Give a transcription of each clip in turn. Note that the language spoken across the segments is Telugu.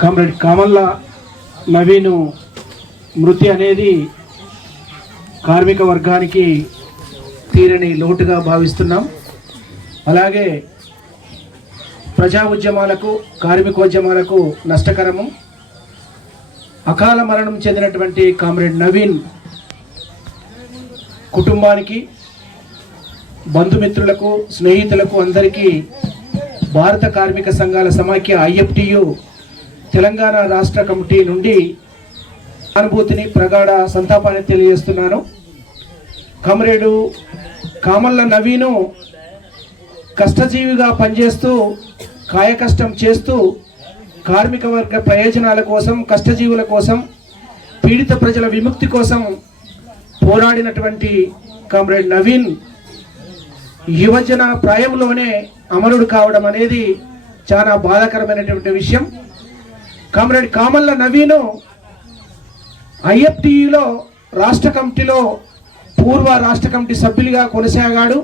కామ్రేడ్ కామల్ల నవీను మృతి అనేది కార్మిక వర్గానికి తీరని లోటుగా భావిస్తున్నాం. అలాగే ప్రజా ఉద్యమాలకు కార్మికోద్యమాలకు నష్టకరము. అకాల మరణం చెందినటువంటి కామ్రేడ్ నవీన్ కుటుంబానికి, బంధుమిత్రులకు, స్నేహితులకు అందరికీ భారత కార్మిక సంఘాల సమాఖ్య IFTU తెలంగాణ రాష్ట్ర కమిటీ నుండి అనుభూతిని, ప్రగాఢ సంతాపాన్ని తెలియజేస్తున్నాను. కామ్రేడు కామల్ల నవీను కష్టజీవిగా పనిచేస్తూ, కాయకష్టం చేస్తూ, కార్మిక వర్గ ప్రయోజనాల కోసం, కష్టజీవుల కోసం, పీడిత ప్రజల విముక్తి కోసం పోరాడినటువంటి కామ్రేడ్ నవీన్ యువజన ప్రాయంలోనే అమరుడు కావడం అనేది చాలా బాధాకరమైనటువంటి విషయం. కామ్రేడ్ కామల్ల నవీను IFTUలో రాష్ట్ర కమిటీలో పూర్వ రాష్ట్ర కమిటీ సభ్యులుగా కొనసాగాడు.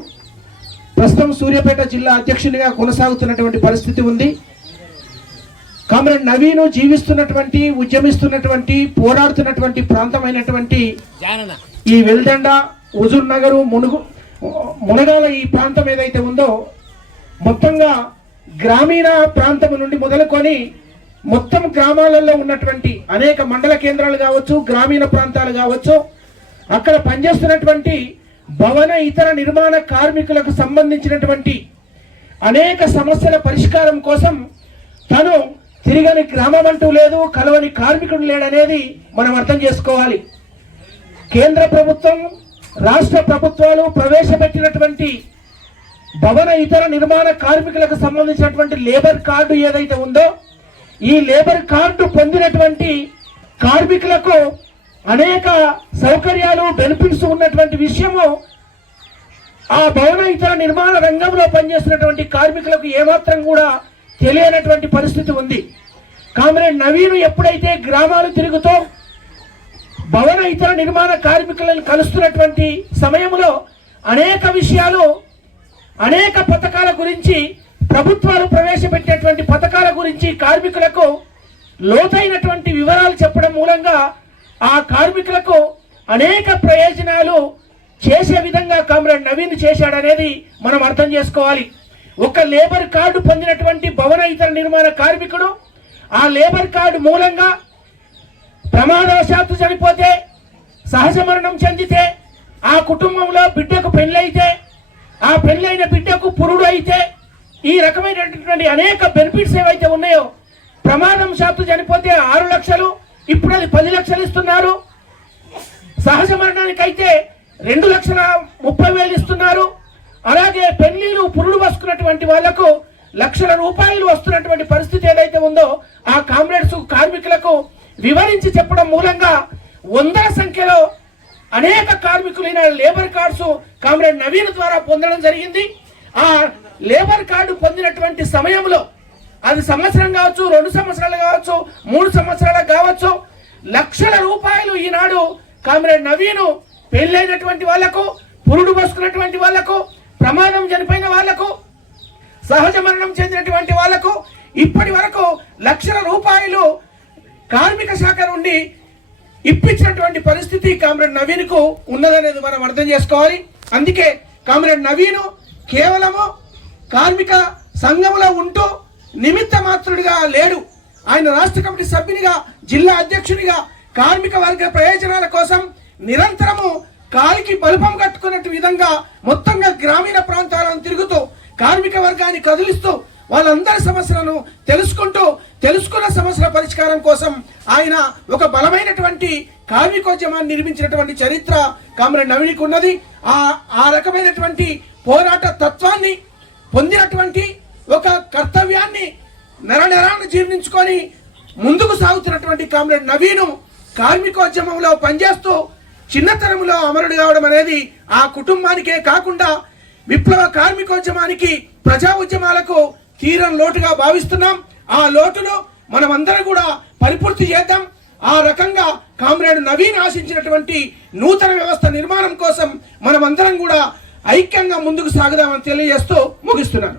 ప్రస్తుతం సూర్యాపేట జిల్లా అధ్యక్షునిగా కొనసాగుతున్నటువంటి పరిస్థితి ఉంది. కామ్రేడ్ నవీను జీవిస్తున్నటువంటి, ఉద్యమిస్తున్నటువంటి, పోరాడుతున్నటువంటి ప్రాంతమైనటువంటి ఈ వెల్దండ, హుజూర్ నగరు, మునగాల ఈ ప్రాంతం ఏదైతే ఉందో మొత్తంగా గ్రామీణ ప్రాంతం నుండి మొదలుకొని మొత్తం గ్రామాలలో ఉన్నటువంటి అనేక మండల కేంద్రాలు కావచ్చు, గ్రామీణ ప్రాంతాలు కావచ్చు, అక్కడ పనిచేస్తున్నటువంటి భవన ఇతర నిర్మాణ కార్మికులకు సంబంధించినటువంటి అనేక సమస్యల పరిష్కారం కోసం తను తిరిగని గ్రామం అంటూ లేదు, కలవని కార్మికుడు లేడనేది మనం అర్థం చేసుకోవాలి. కేంద్ర ప్రభుత్వం, రాష్ట్ర ప్రభుత్వాలు ప్రవేశపెట్టినటువంటి భవన ఇతర నిర్మాణ కార్మికులకు సంబంధించినటువంటి లేబర్ కార్డు ఏదైతే ఉందో, ఈ లేబర్ కార్డు పొందినటువంటి కార్మికులకు అనేక సౌకర్యాలు, బెనిఫిట్స్ ఉన్నటువంటి విషయము ఆ భవన ఇతర నిర్మాణ రంగంలో పనిచేస్తున్నటువంటి కార్మికులకు ఏమాత్రం కూడా తెలియనటువంటి పరిస్థితి ఉంది. కామ్రేడ్ నవీను ఎప్పుడైతే గ్రామాలు తిరుగుతూ భవన ఇతర నిర్మాణ కార్మికులను కలుస్తున్నటువంటి సమయంలో అనేక విషయాలు, అనేక పథకాల గురించి, ప్రభుత్వాలు ప్రవేశపెట్టేటువంటి పథకాల గురించి కార్మికులకు లోతైనటువంటి వివరాలు చెప్పడం మూలంగా ఆ కార్మికులకు అనేక ప్రయోజనాలు చేసే విధంగా కామ్రేడ్ నవీన్ చేశాడనేది మనం అర్థం చేసుకోవాలి. ఒక లేబర్ కార్డు పొందినటువంటి భవన ఇతర నిర్మాణ కార్మికుడు ఆ లేబర్ కార్డు మూలంగా ప్రమాదవశాత్తు చనిపోతే, సహజ మరణం చెందితే, ఆ కుటుంబంలో బిడ్డకు పెళ్ళైతే, ఆ పెళ్ళైన బిడ్డకు పురుడు అయితే, ఈ రకమైనటువంటి అనేక బెనిఫిట్స్ ఏవైతే ఉన్నాయో, ప్రమాదం శాత్తు చనిపోతే 6 లక్షలు, ఇప్పుడు అది 10 లక్షలు ఇస్తున్నారు. సహజ మరణానికైతే 2,30,000 ఇస్తున్నారు. అలాగే పెళ్లిలు, పురుడు వస్తున్నటువంటి వాళ్లకు లక్షల రూపాయలు వస్తున్నటువంటి పరిస్థితి ఏదైతే ఉందో ఆ కామ్రేడ్స్ కార్మికులకు వివరించి చెప్పడం మూలంగా వందల సంఖ్యలో అనేక కార్మికులైన లేబర్ కార్డ్స్ కామ్రేడ్ నవీన్ ద్వారా పొందడం జరిగింది. ఆ లేబర్ కార్డు పొందినటువంటి సమయంలో అది సంవత్సరం కావచ్చు, 2 సంవత్సరాలు కావచ్చు, 3 సంవత్సరాలు కావచ్చు, లక్షల రూపాయలు ఈనాడు కామ్రేడ్ నవీను పెళ్ళైనటువంటి వాళ్లకు, పురుడు పోసుకున్నటువంటి వాళ్లకు, ప్రమాదం చనిపోయిన వాళ్లకు, సహజ మరణం చెందినటువంటి వాళ్లకు ఇప్పటి వరకు లక్షల రూపాయలు కార్మిక శాఖ నుండి ఇప్పించినటువంటి పరిస్థితి కామ్రేడ్ నవీన్ కు ఉన్నదనేది మనం అర్థం చేసుకోవాలి. అందుకే కామ్రేడ్ నవీను కేవలము కార్మిక సంఘంలో ఉంటూ నిమిత్త మాత్రుడిగా లేడు. ఆయన రాష్ట్ర కమిటీ సభ్యునిగా, జిల్లా అధ్యక్షునిగా కార్మిక వర్గ ప్రయోజనాల కోసం నిరంతరము కాలికి బలుపం కట్టుకున్నట్టు విధంగా మొత్తంగా గ్రామీణ ప్రాంతాలను తిరుగుతూ కార్మిక వర్గాన్ని కదిలిస్తూ వాళ్ళందరి సమస్యలను తెలుసుకున్న సమస్యల పరిష్కారం కోసం ఆయన ఒక బలమైనటువంటి కార్మికోద్యమాన్ని నిర్మించినటువంటి చరిత్ర కామ్రేడ్ నవీన్కి ఉన్నది. ఆ రకమైనటువంటి పోరాట తత్వాన్ని పొందినటువంటి ఒక కర్తవ్యాన్ని నెరనెరాన్ని జీర్ణించుకొని ముందుకు సాగుతున్నటువంటి కామ్రేడ్ నవీను కార్మికోద్యమంలో పనిచేస్తూ చిన్నతనంలో అమరుడు కావడం అనేది ఆ కుటుంబానికే కాకుండా విప్లవ కార్మికోద్యమానికి, ప్రజా ఉద్యమాలకు తీరని లోటుగా భావిస్తున్నాం. ఆ లోటును మనమందరం కూడా పరిపూర్తి చేద్దాం. ఆ రకంగా కామ్రేడ్ నవీన్ ఆశించినటువంటి నూతన వ్యవస్థ నిర్మాణం కోసం మనమందరం కూడా ఐక్యంగా ముందుకు సాగుదామని తెలియజేస్తూ ముగిస్తున్నాను.